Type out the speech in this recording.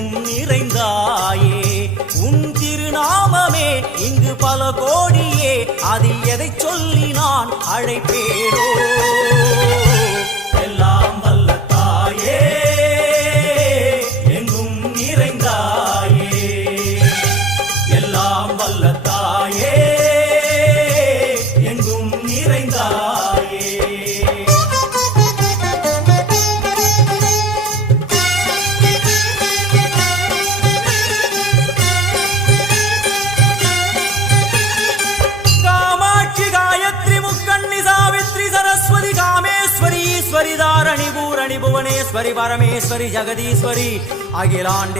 எங்கும் நிறைந்தாயே உன் திருநாமமே இங்கு பல கோடியே அதில் எதை சொல்லி நான் அழைப்பேனோ எல்லாம் வல்ல தாயே எங்கும் நிறைந்தாயே எல்லாம் வல்ல தாயே எங்கும் நிறைந்தாயே ईश्वरी दारणी भूरणी भुवनेश्वरी परमेश्वरी जगदीश्वरी अखिलांडे